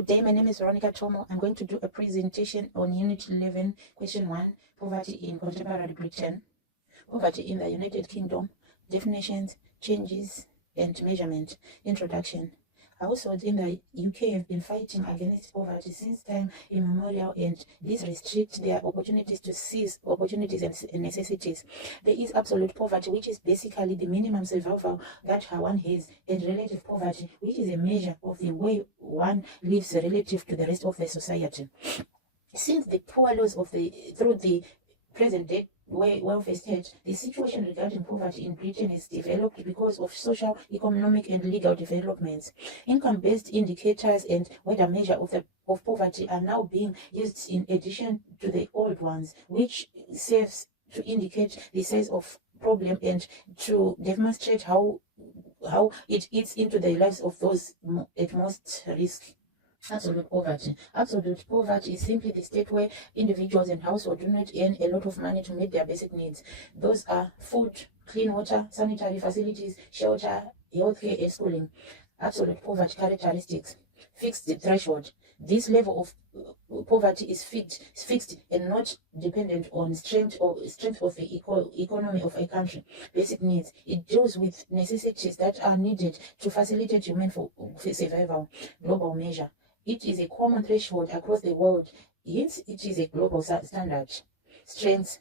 Good day, my name is Veronica Tomo. I'm going to do a presentation on Unit 11, Question 1, Poverty in Contemporary Britain. Poverty in the United Kingdom, definitions, changes, and measurement. Introduction. Households in the UK have been fighting against poverty since time immemorial, and this restricts their opportunities to seize opportunities and necessities. There is absolute poverty, which is basically the minimum survival that one has, and relative poverty, which is a measure of the way one lives relative to the rest of the society. Since the poor laws through the present day welfare state, the situation regarding poverty in Britain has developed because of social, economic, and legal developments. Income-based indicators and wider measure of poverty are now being used in addition to the old ones, which serves to indicate the size of problem and to demonstrate how it eats into the lives of those at most risk. Absolute poverty. Absolute poverty is simply the state where individuals and households do not earn a lot of money to meet their basic needs. Those are food, clean water, sanitary facilities, shelter, healthcare, and schooling. Absolute poverty characteristics. Fixed threshold. This level of poverty is fixed and not dependent on strength of the economy of a country. Basic needs. It deals with necessities that are needed to facilitate human survival. Global measure. It is a common threshold across the world, hence it is a global standard. Strengths.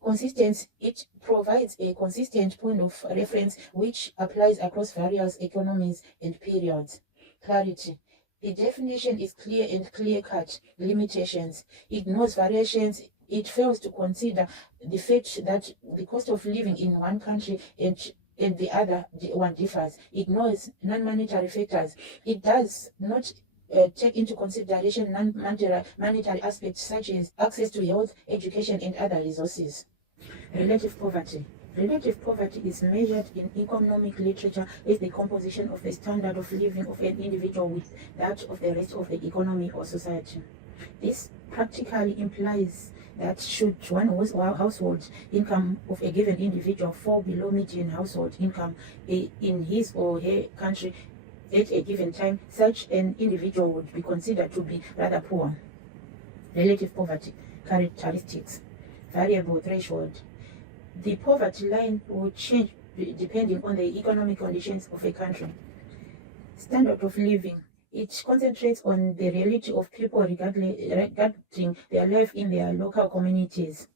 Consistency. It provides a consistent point of reference which applies across various economies and periods. Clarity. The definition is clear and clear-cut. Limitations. Ignores variations. It fails to consider the fact that the cost of living in one country and the other one differs. Ignores non-monetary factors. It does not take into consideration non-monetary aspects such as access to health, education, and other resources. Relative poverty. Relative poverty is measured in economic literature as the composition of the standard of living of an individual with that of the rest of the economy or society. This practically implies that should one household income of a given individual fall below median household income in his or her country at a given time, such an individual would be considered to be rather poor. Relative poverty characteristics. Variable threshold. The poverty line will change depending on the economic conditions of a country. Standard of living. It concentrates on the reality of people regarding their life in their local communities.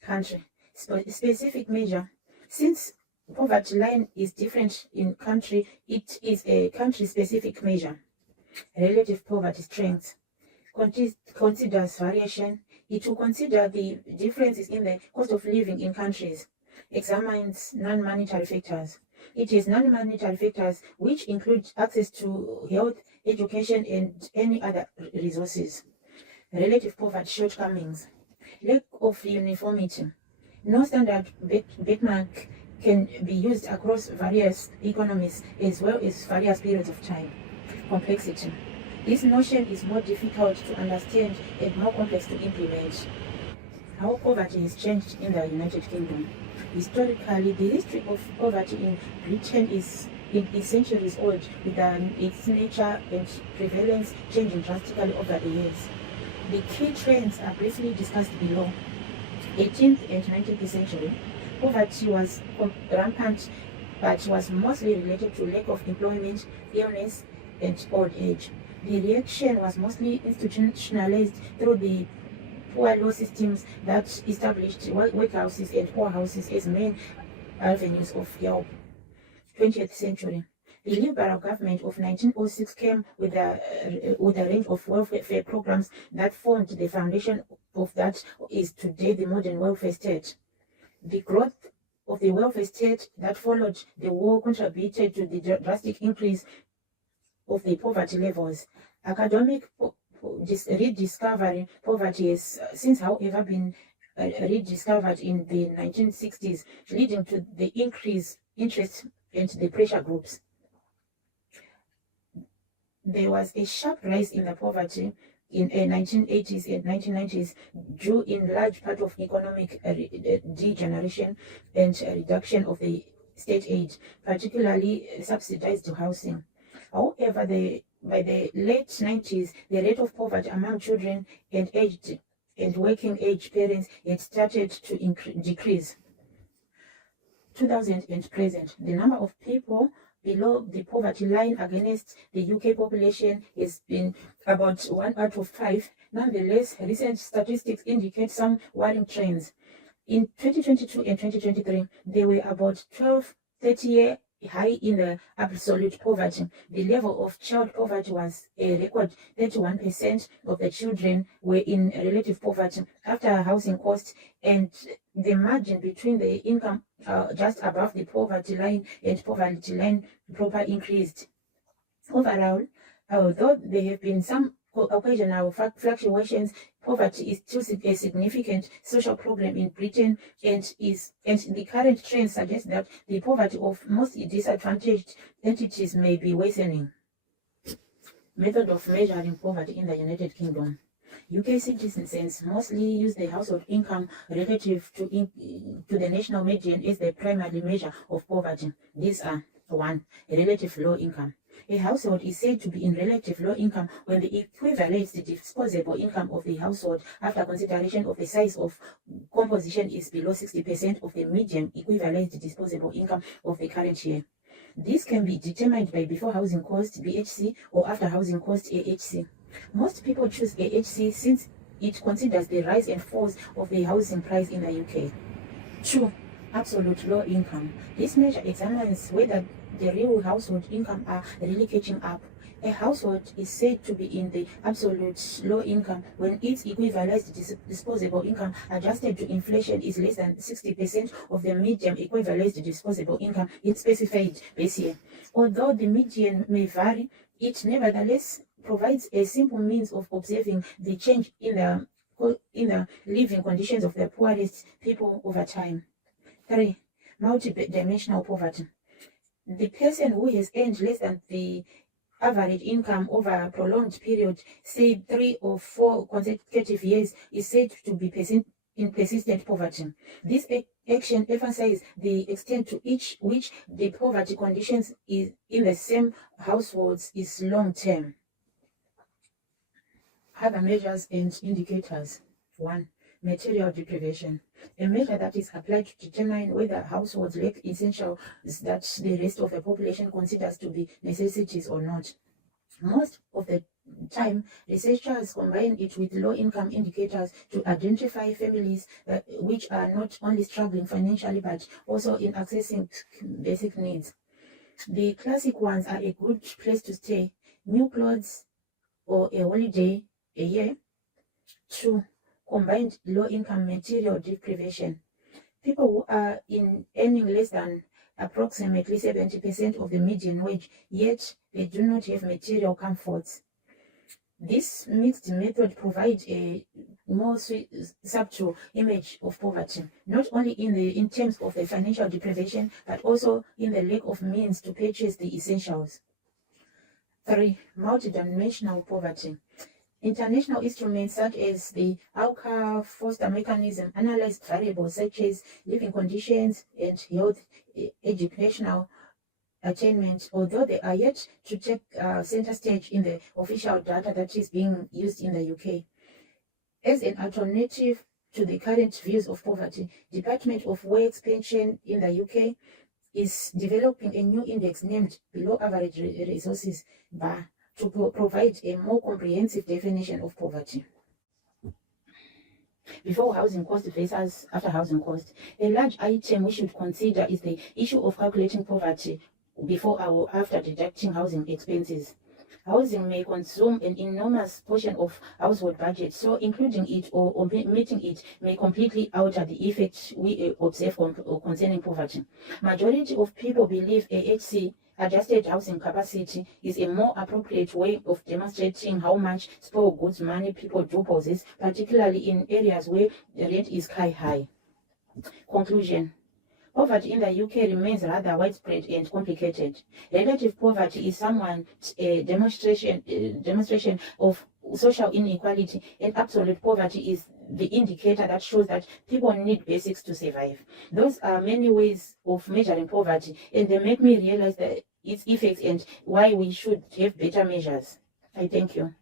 Country. Specific measure. Since poverty line is different in country, it is a country-specific measure. Relative poverty strength considers variation. It will consider the differences in the cost of living in countries. Examines non-monetary factors. It is non-monetary factors which include access to health, education, and any other resources. Relative poverty shortcomings. Lack of uniformity. No standard benchmark can be used across various economies as well as various periods of time. Complexity. This notion is more difficult to understand and more complex to implement. How poverty has changed in the United Kingdom. Historically, the history of poverty in Britain is centuries old, with its nature and prevalence changing drastically over the years. The key trends are briefly discussed below. 18th and 19th century. Poverty was rampant, but was mostly related to lack of employment, illness, and old age. The reaction was mostly institutionalized through the poor law systems that established workhouses and poorhouses as main avenues of help. 20th century. The Liberal government of 1906 came with a range of welfare programs that formed the foundation of that is today the modern welfare state. The growth of the welfare state that followed the war contributed to the drastic increase of the poverty levels. Academic rediscovery poverty has since, however, been rediscovered in the 1960s, leading to the increased interest in the pressure groups. There was a sharp rise in the poverty in the 1980s and 1990s, due in large part of economic degeneration and reduction of the state aid, particularly subsidized housing. However, the by the late 90s, the rate of poverty among children and aged and working age parents had started to decrease. 2000 and present, the number of people below the poverty line against the UK population has been about 1 out of 5. Nonetheless, recent statistics indicate some worrying trends. In 2022 and 2023, there were about 30-year high in the absolute poverty. The level of child poverty was a record 31% of the children were in relative poverty after housing costs, and the margin between the income just above the poverty line and poverty line proper increased. Overall, although there have been some occasional fluctuations, poverty is still a significant social problem in Britain, and the current trend suggests that the poverty of most disadvantaged entities may be worsening. Method of measuring poverty in the United Kingdom. UK citizens mostly use the household income relative to the national median as the primary measure of poverty. These are: 1. Relative low income. A household is said to be in relative low income when the equivalent disposable income of the household after consideration of the size of composition is below 60% of the median equivalent disposable income of the current year. This can be determined by before housing cost (BHC) or after housing cost (AHC). Most people choose AHC since it considers the rise and falls of the housing price in the UK. 2. Absolute low income. This measure examines whether the real household income are really catching up. A household is said to be in the absolute low income when its equivalent disposable income adjusted to inflation is less than 60% of the median equivalent disposable income in specified base year. Although the median may vary, it nevertheless provides a simple means of observing the change in the living conditions of the poorest people over time. 3. Multidimensional poverty. The person who has earned less than the average income over a prolonged period, say 3 or 4 consecutive years, is said to be in persistent poverty. This action emphasizes the extent to which the poverty conditions in the same households is long-term. Other measures and indicators. 1. Material deprivation. A measure that is applied to determine whether households lack essentials that the rest of the population considers to be necessities or not. Most of the time, researchers combine it with low-income indicators to identify families which are not only struggling financially but also in accessing basic needs. The classic ones are a good place to stay, new clothes, or a holiday a year. 2. Combined low-income material deprivation. People who are earning less than approximately 70% of the median wage, yet they do not have material comforts. This mixed method provides a more subtle image of poverty, not only in terms of the financial deprivation, but also in the lack of means to purchase the essentials. 3. Multidimensional poverty. International instruments such as the Alka Foster mechanism analyze variables such as living conditions and health, educational attainment, although they are yet to take center stage in the official data that is being used in the UK. As an alternative to the current views of poverty, Department of Works Pension in the UK is developing a new index named Below Average Resources Bar to provide a more comprehensive definition of poverty. Before housing cost versus after housing cost, a large item we should consider is the issue of calculating poverty before or after deducting housing expenses. Housing may consume an enormous portion of household budget, so including it or omitting it may completely alter the effect we observe concerning poverty. Majority of people believe AHC, adjusted housing capacity, is a more appropriate way of demonstrating how much spoiled goods money people do possess, particularly in areas where the rent is sky high. Conclusion. Poverty in the UK remains rather widespread and complicated. Relative poverty is someone's demonstration of social inequality, and absolute poverty is the indicator that shows that people need basics to survive. Those are many ways of measuring poverty, and they make me realize its effects and why we should have better measures. I thank you.